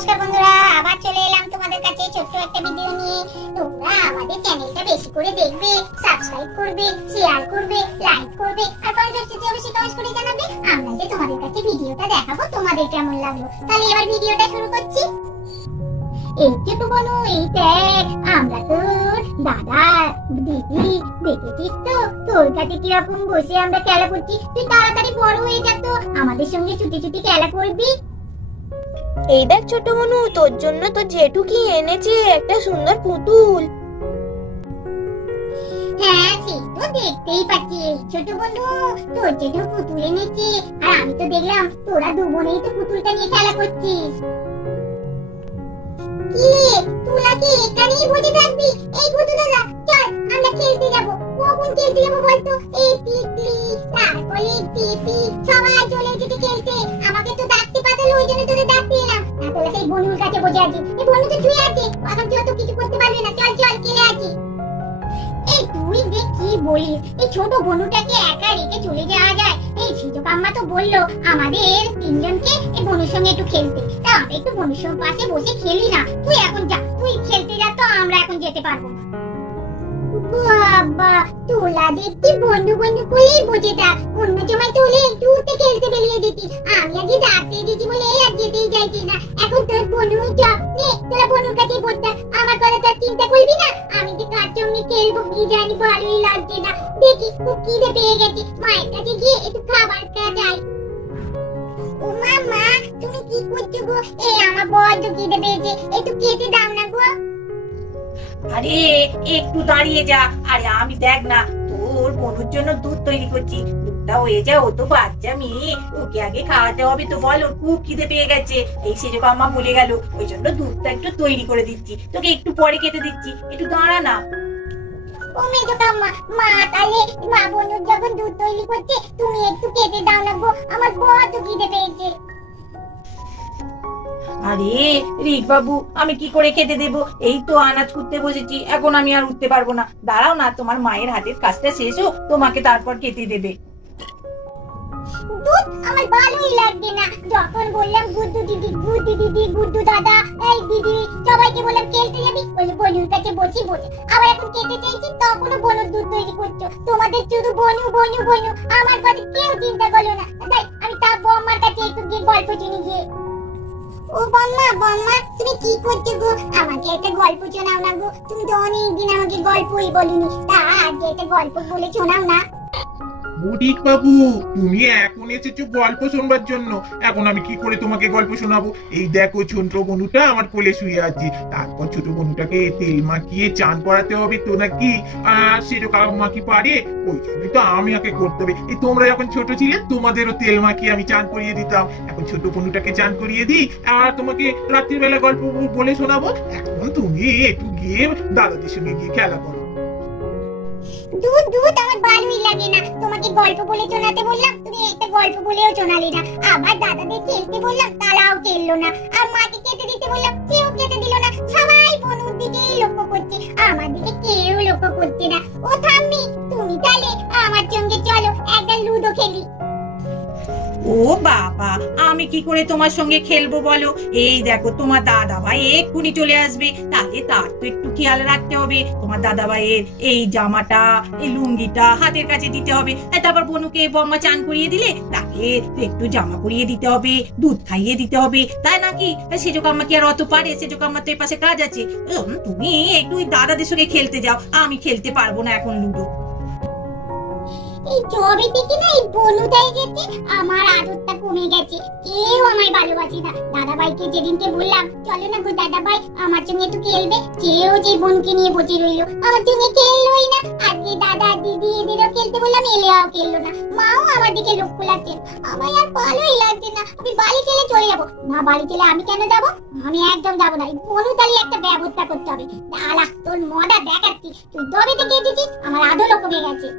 নমস্কার বন্ধুরা, আবার চলে এলাম তোমাদের কাছে ছোট্ট একটা ভিডিও নিয়ে। তোমরা আমাদের চ্যানেলটা বেশি করে দেখবে, সাবস্ক্রাইব করবে, শেয়ার করবে, লাইক করবে আর কমেন্ট অবশ্যই কমেন্ট করে জানাবে আমরা যে তোমাদের কাছে ভিডিওটা দেখাবো তোমাদের কেমন লাগলো। তাহলে এবার ভিডিওটা শুরু করছি। এই ছোট বনু, এই দেখ আমরা তোর দাদা দিদি দেখেছিস তো, তোর কাছে কিরকম বসে আমরা খেলা করছি। তুই তাড়াতাড়ি বড় হয়ে যা তো, আমাদের সঙ্গে ছুটি ছুটি খেলা করবি। এই দেখ ছোট মনু, তোর জন্য তো জেঠু কি এনেছে একটা সুন্দর পুতুল। হ্যাঁ সে তো দেখতেই পাচ্ছি ছোট বন্ধু, তোর জেঠু পুতুল এনেছে আর আমি তো দেখলাম তোরা দু বোনেই তো পুতুলটা নিয়ে খেলা করছিস। কি রে, তুই নাকি এখানেই বসে থাকবি? এই পুতুল দাদা চল আমরা খেলতে যাবো। কখন খেলতে যাবো বলতো? এই টিকলি তারপরে টিপি সবাই চলে এসেছে খেলতে। আমাকে তো ডাকতে পাঠালো, ওই জন্য তোরে ডাকতে এলাম। না তোরা সেই বনুর কাছে বসে আছিস। এই বনু তো শুয়ে আছে, এখন তুই তো কিছু করতে পারবি না। চল চল খেলে আছিস। এই তুই যে কি বলিস, এই ছোট বনুটাকে একা রেখে চলে যাওয়া যায়? এই সিজক আম্মা তো বললো আমাদের তিনজনকে এই বনুর সঙ্গে একটু খেলতে, তা আমরা একটু বনুর সঙ্গে পাশে বসে খেলি না? তুই এখন যা, তুই খেলতে যা, তো আমরা এখন যেতে পারবো না। বাবা তোলা দেখছি বন্ধু বন্ধু বলেই বসে থাক, অন্য সময় তোলে একটু উঠতে খেলতে বেরিয়ে দিতি। আমি আজকে ডাকতে দিয়েছি বলে আর যেতেই চাইছি না। এখন তোর বন্ধু চল নে, তোরা বন্ধুর কাছে বসে থাক। আমার কথা তোর চিন্তা করবি না, আমি যে কার সঙ্গে খেলবো কি জানি, ভালোই লাগছে না। দেখি খুব খিদে পেয়ে গেছে, মায়ের কাছে গিয়ে একটু খাবার খাওয়া যায়। ও মা, তুমি কি করছো গো? এই আমার বড্ড খিদে পেয়েছে, একটু খেতে দাও না গো। আরে একটু দাঁড়িয়ে যা। আরে আমি দেখ না তোর বনুর জন্য দুধ তৈরি করছি। দুধটা হয়ে যায়, ও তো বাচ্চা মেয়ে, ওকে আগে খাওয়াতে হবে। তো বল, ওর খুব খিদে পেয়ে গেছে। এই সেজক আম্মা বলে গেল, ওই জন্য দুধটা একটু তৈরি করে দিচ্ছি। তোকে একটু পরে খেতে দিচ্ছি, একটু দাঁড়া না। ও মেজকাম্মা, মা তাহলে মা বনুর যখন দুধ তৈরি করছে তুমি একটু খেতে দাও না গো, আমার বড্ড খিদে পেয়েছে। আরে রিক বাবু, আমি কি করে খেতে দেবো? এই তো আনাজ কুটতে বসেছি, এখন আমি আর উঠতে পারবো না। দাঁড়াও না, তোমার মায়ের হাতের কাজটা শেষ হোক, তোমাকে তারপর খেতে দেবে। দুধ আমার ভালোই লাগছে না। যখন বললাম গুড্ডু দিদি, গুড্ডু দিদি, গুড্ডু দাদা, এই দিদি সবাইকে বললাম খেলতে যাবি, বলে বনুর কাছে বসি বসে। আবার এখন খেতে চাইছি, তখনও বনুর দুধ তৈরি করছো। তোমাদের শুধু বনু বনু বনু, আমার কথা কেউ চিন্তা করলো না। তাই আমি তার বম্মার কাছে একটু গিয়ে গল্প শুনি গিয়ে। ও বম্মা, বম্মা তুমি কি করছো গো? আমাকে একটা গল্প শোনাও না গো, তুমি তো অনেকদিন আমাকে গল্পই বলিনি। তা আজকে একটা গল্প বলে শোনাও না। বুড়িক বাবু, তুমি এখন এসেছো গল্প শোনবার জন্য। এখন আমি কি করে তোমাকে গল্প শোনাবো? এই দেখো ছোট বনুটা আমার কোলে শুয়ে আছে, তারপর ছোট বনুটাকে তেল মাখিয়ে চান করাতে হবে তো নাকি? আর সেটা মা কি পারে? ওই জন্যই তো আমি আগে করতে হবে। এই তোমরা যখন ছোট ছিলে তোমাদেরও তেল মাখিয়ে আমি চান করিয়ে দিতাম। এখন ছোট বনুটাকে চান করিয়ে দিই আর তোমাকে রাত্রির বেলা গল্প বলে শোনাবো। এখন তুমি একটু গিয়ে দাদাদের সঙ্গে গিয়ে খেলা করো। দুধ দুধ আমার ভালোই লাগে না। তোমাকে গল্প বলে শোনাতে বললাম, তুমি একটা গল্প বলেও শোনালে না। আবার দাদাদের খেলতে বললাম, তারাও খেললো না। আর মাকে খেতে দিতে বললাম, কেউ খেতে দিল না। সবাই বনুর দিকেই লক্ষ্য করছে, আমার দিকে কেউ লক্ষ্য করছে না। ও থাম্মি, তুমি তাহলে আমার সঙ্গে চলো, একটা লুডো খেলি। ও বাবা, আমি কি করে তোমার সঙ্গে খেলবো বলো? এই দেখো তোমার দাদা ভাই এক্ষুনি চলে আসবে, তাহলে তার তো একটু খেয়াল রাখতে হবে। তোমার দাদা ভাইয়ের এই জামাটা, এই লুঙ্গিটা হাতের কাছে দিতে হবে। আর তারপর বনুকে বম্মা চান করিয়ে দিলে তাকে একটু জামা পরিয়ে দিতে হবে, দুধ খাইয়ে দিতে হবে, তাই নাকি? সেজক আম্মা কি আর অত পারে? সেজক আম্মা তো এর পাশে কাজ আছে। তুমি একটু দাদাদের সঙ্গে খেলতে যাও, আমি খেলতে পারবো না এখন লুডো। এই জবে থেকে না এই বনুটাই গেছে, আমার আদরটা কমে গেছে। কেউ আমায় ভালোবাসে না। দাদা ভাইকে যেদিনকে বললাম চলো না গো দাদা ভাই আমার সঙ্গে একটু খেলবে, কেউ যে বোনকে নিয়ে বসে রইলো, আমার সঙ্গে খেললোই না। আজকে দাদা দিদি এদেরও খেলতে বললাম, এলেও খেললো না। মাও আমার দিকে লক্ষ্য লাগছে, আমার আর ভালোই লাগছে না। আমি বাড়ি চলে চলে যাবো। না বাড়ি চলে আমি কেন যাবো? আমি একদম যাবো না। বনু তাহলে একটা ব্যবস্থা করতে হবে। দাঁড়া, তোর মজা দেখাচ্ছি। তুই জবে থেকে এসেছিস, আমার আদরও কমে গেছে।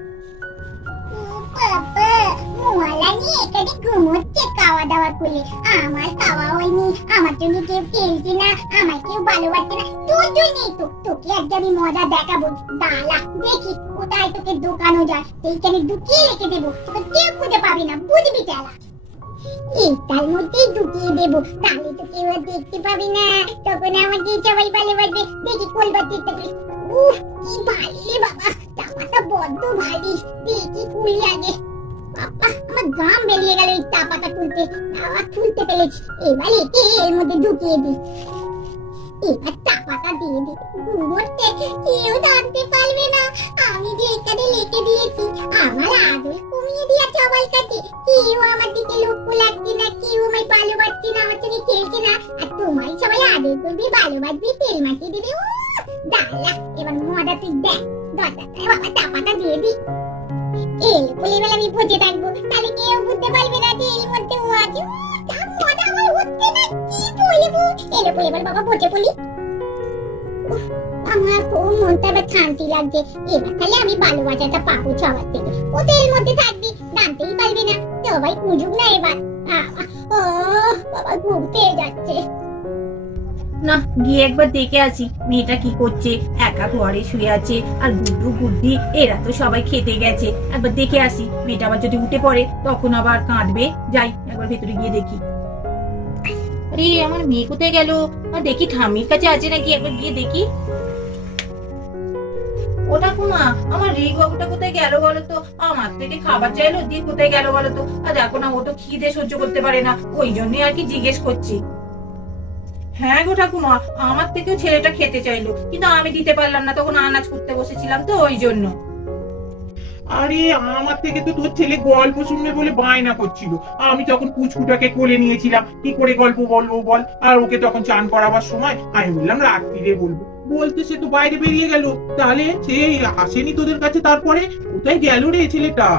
বাবা মোয়ালা নিয়ে এখানে ঘুমোচ্ছে খাওয়া দাওয়া করে, আমার খাওয়া হয়নি, আমার জন্য কেউ খেলছে না, আমায় কেউ ভালোবাসছে না। তোর জন্যই তো, তোকে আজকে আমি মজা দেখাবো। দাঁড়া দেখি কোথায় তোকে দোকানও যায়, সেইখানে ঢুকিয়ে রেখে দেবো, তোকে কেউ খুঁজে পাবে না, বুঝবি চালা। তার মধ্যেই ঢুকিয়ে দেবো, তাহলে তো কেউ আর দেখতে পাবে না, তখন আমাকে সবাই ভালোবাসবে। দেখি কলবার চেষ্টা করি। উফ, কি ভারী রে বাবা, চাপাটা বড্ড ভারী। দেখি খুলি আগে। বাবা, আমার গাম বেরিয়ে গেল এই চাপাটা তুলতে। আবার তুলতে পেরেছি। এবার একে এর মধ্যে ঢুকিয়ে দিই। এবার চাপাটা দিয়ে দিই। ঘুমোতে কেউ জানতে পারবে না আমি যে এখানে লিখে দিয়েছি। আমার আদর কমিয়ে দিয়া সবার কাছে। কেউ আমার দিকে লক্ষ্য লাগছে না, কেউ আমায় ভালোবাসছে না, আমার সঙ্গে খেলছে না। আর তোমায় সবাই আদর করবি, ভালোবাসবি, তেল মাখিয়ে দিবি। দাঁড়া, এবার মজা তুই দেখ। দরজাটায় বাবা চাপাটা দিয়ে দিই। এল বলে বেলা আমি বসে থাকবো, তাহলে কেউ বুঝতে পারবে না যে এর মধ্যে ও আছে। মজা আমার হচ্ছে না, কি বলবো। এল বলে বেলা বাবা বসে পড়ি। আমার খুব মনটা এবার শান্তি লাগছে। এবার তাহলে আমি ভালোবাসাটা পাবো সবার থেকে। ও তো এর মধ্যে থাকবি, জানতেই পারবি না। সবাই খুঁজুক না এবার। ও বাবা, ঘুম পেয়ে যাচ্ছে। না, গিয়ে একবার দেখে আসি মেয়েটা কি করছে। একা ঘরে শুয়ে আছে, আর গুড্ডু গুড্ডি এরা তো সবাই খেতে গেছে। একবার দেখে আসি, মেয়েটা আবার যদি উঠে পড়ে তখন আবার কাঁদবে। যাই একবার ভেতরে গিয়ে দেখি। আরে আমার মেয়ে কোথায় গেল? আর দেখি ঠাম্মির কাছে আছে নাকি, একবার গিয়ে দেখি। ও ঠাকুমা, আমার রিক বাবুটা কোথায় গেল বলো তো? আমার থেকে খাবার চাইলো, দিয়ে কোথায় গেল বলো তো? আর দেখো না, ও তো খিদে সহ্য করতে পারে না, ওই জন্যই আর কি জিজ্ঞেস করছি। হ্যাঁ গো ঠাকুমা, আমার থেকেও ছেলেটা খেতে চাইলো, কিন্তু আমি দিতে পারলাম না, তখন আনাজ করতে বসেছিলাম তো ওই জন্য। আরে আমার থেকে তো তোর ছেলে গল্প শুনবে বলে বায়না করছিল। আমি তখন পুচকুটাকে কোলে নিয়েছিলাম, কি করে গল্প বলবো বল। আর ওকে তখন চান করাবার সময় আমি বললাম রাত্রিরে বলবো, বলতে সে তো বাইরে বেরিয়ে গেল। তাহলে সে আসেনি তোদের কাছে? তারপরে কোথায় গেল রে ছেলেটা?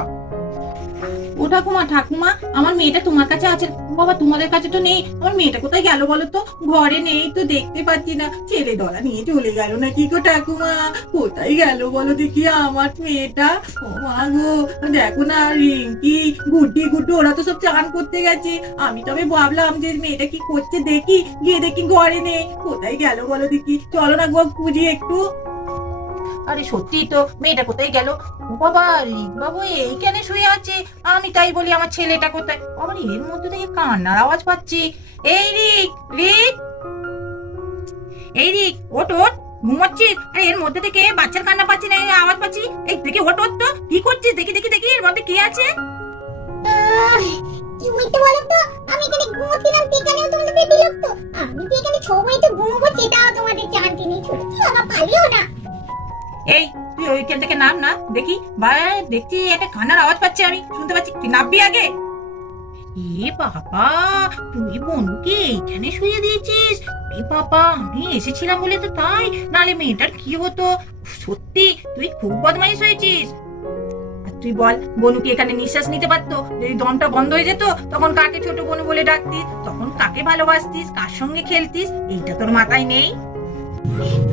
ও ঠাকুমা, আমার মেয়েটা তোমার কাছে আছে। বাবা, তোমাদের কাছে তো নেই। আমার মেয়েটা কোথায় গেল বলো তো? ঘরে নেই তো, দেখতে পাচ্ছি না। ছেলে দলা নিয়ে চলে গেল না কি গো ঠাকুমা? কোথায় গেল বলো দেখি আমার মেয়েটা? ও মা গো, দেখো না, রিঙ্কি গুড্ডি গুড্ডু ওরা তো সব চান করতে গেছে। আমি তবে ভাবলাম যে মেয়েটা কি করছে দেখি, গিয়ে দেখি ঘরে নেই। কোথায় গেল বলো দেখি? চলো না গো খুঁজি একটু। আরে সত্যি তো, মেয়েটা কোথায় গেল? ও বাবা, রিক বাবু এইখানে শুয়ে আছে। আমি তাই বলি আমার ছেলেটা কোথায়? আবার এর মধ্যে থেকে কান্নার আওয়াজ পাচ্ছি। এই রিক, রিক, এই রিক, ওঠ ওঠ, ঘুমাচ্ছিস? আরে এর মধ্যে থেকে বাচ্চার কান্না পাচ্ছি না, আওয়াজ পাচ্ছি। এই দেখি, ওঠ ওঠ তো, কি করছিস? দেখি দেখি দেখি, এর মধ্যে কে আছে? কি হইতে বলো তো? আমি এখানে ঘুমোচ্ছিলাম, সেখানেও তোমাদের বিরক্ত। আমি তো এখানে ছবই তো ঘুমোবো, সেটাও তোমাদের জানতে নেই। ছোট কি বাবা, পালিও না। এই তুই ওইখান থেকে নাম না দেখি। বা দেখছি একটা কান্নার আওয়াজ পাচ্ছি, আমি শুনতে পাচ্ছি। তুই নামবি আগে। এ বাবা, তুই বনুকে এইখানে শুয়ে দিয়েছিস? এ বাবা, আমি এসেছিলাম বলে তো তাই, নালে মেয়েটার কি হতো? সত্যি তুই খুব বদমাইশ হয়েছিস। আর তুই বল, বনুকে এখানে নিঃশ্বাস নিতে পারতো? যদি দমটা বন্ধ হয়ে যেত, তখন কাকে ছোট বনু বলে ডাকতিস? তখন কাকে ভালোবাসতিস? কার সঙ্গে খেলতিস? এইটা তোর মাথায় নেই?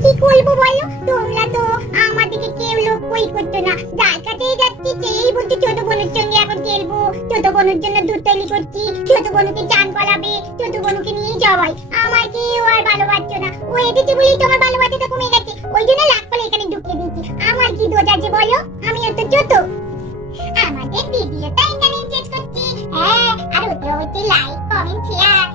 কি করবো বলো? তোমরা তো আমার দিকে কেউ লক্ষ্যই করতো না। যার কাছেই যাচ্ছি সেই বলছি ছোট বোনের সঙ্গে এখন খেলবো, ছোট বোনের জন্য দুধ তৈরি করছি, ছোট বোনকে চান করাবে, ছোট বোনকে নিয়ে যাওয়াই। আমার কেউ আর ভালোবাসছো না। ও এসেছে বলেই তোমার ভালোবাসাটা কমে গেছে, ওই জন্য রাগ করে এখানে ঢুকিয়ে দিয়েছি। আমার কি দোষ আছে বলো? আমিও তো ছোট। আমাদের ভিডিওটা এখানে শেষ করছি। হ্যাঁ, আর ওতে হচ্ছে লাইক, কমেন্ট, শেয়ার।